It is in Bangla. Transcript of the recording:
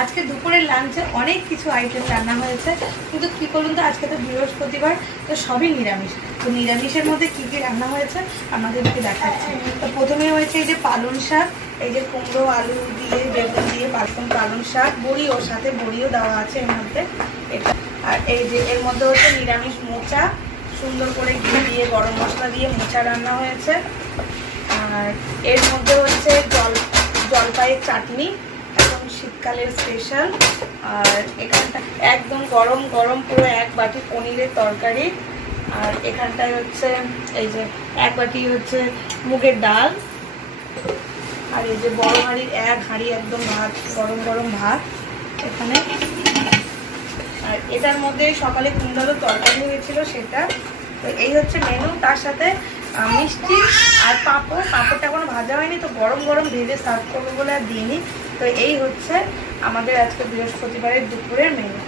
আজকে দুপুরের লাঞ্চে অনেক কিছু আইটেম রান্না হয়েছে, কিন্তু কী করুন তো আজকে তো বৃহস্পতিবার, তো সবই নিরামিষ। তো নিরামিষের মধ্যে কী কী রান্না হয়েছে আমাদেরকে দেখাচ্ছি। তো প্রথমে হয়েছে এই যে পালং শাক, এই যে কুমড়ো আলু দিয়ে বেগুন দিয়ে পালং শাক, বড়ি, ওর সাথে বড়িও দেওয়া আছে এর মধ্যে এটা। আর এই যে এর মধ্যে হচ্ছে নিরামিষ মোচা, সুন্দর করে ঘি দিয়ে গরম মশলা দিয়ে মোচা রান্না হয়েছে। আর এর মধ্যে হচ্ছে জলপাইয়ের চাটনি, একদম শীতকালের স্পেশাল। আর এখানটা একদম গরম গরম পুরো এক বাটি পনিরের তরকারি। আর এখানটায় হচ্ছে এই যে এক বাটি হচ্ছে মুগের ডাল। আর এই যে বড় হাঁড়ির এক হাঁড়ি একদম ভাত, গরম গরম ভাত এখানে। আর এটার মধ্যে সকালে কুমড়োর তরকারি হয়েছিল সেটা। তো এই হচ্ছে মেনু, তার সাথে মিষ্টি আর পাঁপড়টা এখনো ভাজা হয়নি, তো গরম গরম ভেজে সার্ভ করবো বলে আর দিইনি। তো এই হচ্ছে আমাদের আজকে বৃহস্পতিবারের দুপুরের মেনু।